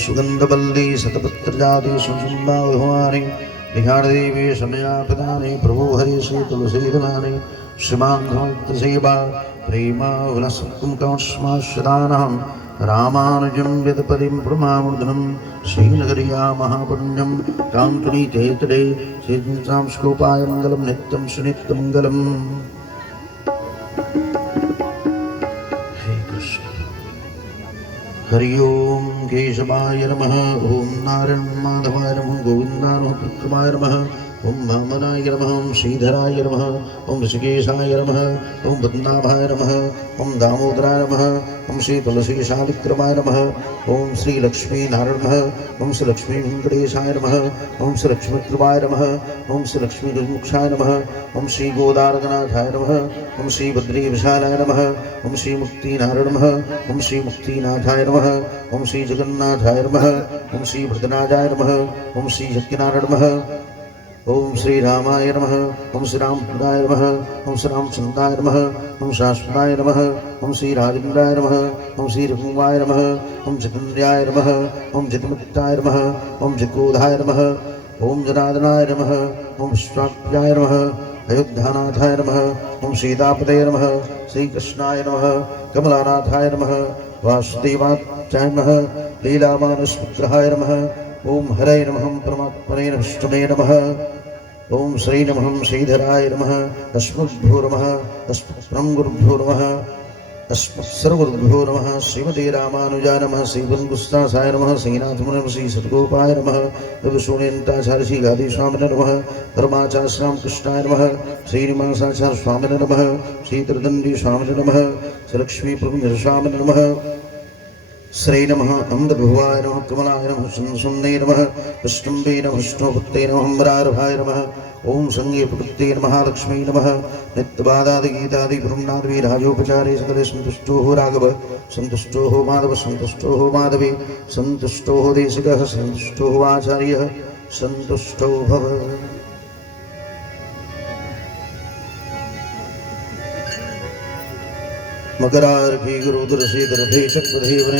सुगंधवल्ली शतपत्रजाति सुषुम्बाभवानि निहारदेवी समया पितानि प्रभो हरि श्री तुलसीधनानि श्रीमान सेवा प्रेम विलसत्कुं कौश्माश्रदानहं रामानुजं यदपदिं प्रमामुदनं श्रीनगर्या महापुण्यं कांतुनी चैतरे श्रीसांस्कोपाय मंगलम नित्यं सुनित्यमंगलम्। हरि ओम केशवाय नमः। ओम नारायण माधवाय नमः। गोविंदानुपुत्रमाय नमः। ओम वामनाय नमः। ओम श्रीधराय नमः। ओम ऋषिकेशाय नमः। ओम पद्मनाभाय नमः। ओम दामोदराय नमः। ओम श्री तुलसी शालिक्रमाय नमः। ओम श्री लक्ष्मी नारायण नमः। ओम श्री लक्ष्मी वेंकटेशाय नमः। ओम श्री लक्ष्मीकृपाय नमः। ओम श्री लक्ष्मी दुर्मुक्षाय नमः। ओम श्री गोदारगनाथाय नमः। ओम श्री बद्री विशालाय नमः। ओम श्री मुक्ति नारायण नमः। ओम श्री मुक्तिनाथाय नमः। ओम श्री जगन्नाथाय नमः। ओम श्री भृतनाथाय नमः। ओम श्री यज्ञनारायण नमः। ओम श्री रामाय नमः। ओम श्री रामचंद्राय नमः। ओम श्री रामचंद्राय नमः। ओम शाश्वताय नमः। ओम श्री राजेन्द्राय नमः। ओम श्री रघुवाय नमः। ओम जितेन्द्राय नमः। ओम जितमुक्ताय नमः। ओम जितक्रोधाय नमः। ओम जनार्दनाय नमः। ओम विश्वाभ्याय नमः। अयोध्यानाथाय नमः। ओम सीतापते नमः। श्रीकृष्णाय नमः। कमलानाथाय नमः। वासुदेवाय नमः। लीलामानसविग्रहाय नमः। ओम हरे नमः। परमात्मने विष्णुवे नमः। ओम श्री नमः श्रीधराय नमः। अस्मद्भ्यो नमः। अस्मत्परम गुरुभ्यो नमः। अस्मत्सर्वगुरुभ्यो नमः। श्रीमते रामानुजाय नमः। श्रीवनगुस्तासाय नमः। श्रीनाथमुनिं श्री सद्गोपाय नमः। विभूषणेन्ताचार्य श्री गादी स्वामिने नमः। परमाचार्य श्री रामकृष्णाय नमः। श्रीनिवासाचार्य स्वामिने नमः। श्री त्रिदंडी स्वामिने नमः। श्री लक्ष्मी प्रभु स्वामिने नमः। श्री नमः अम्बभुवाय नमः। कमलाय नमः। सुन्दे नमः। विष्णुवे नमः। विष्णुपत्ते नमः। अम्बरारभाय नमः। ओम संगीतपत्ते नमः। लक्ष्मी नमः। नित्यवादादि गीतादि ब्रह्मणादि राजोपचारे सकले संतुष्टो हो राघव संतुष्टो हो माधव संतुष्टो हो माधवी संतुष्टो हो देशिकः संतुष्टो हो आचार्यः संतुष्टो भव। मकरार्घी गुरुदर्शी दर्भे चक्रधेवने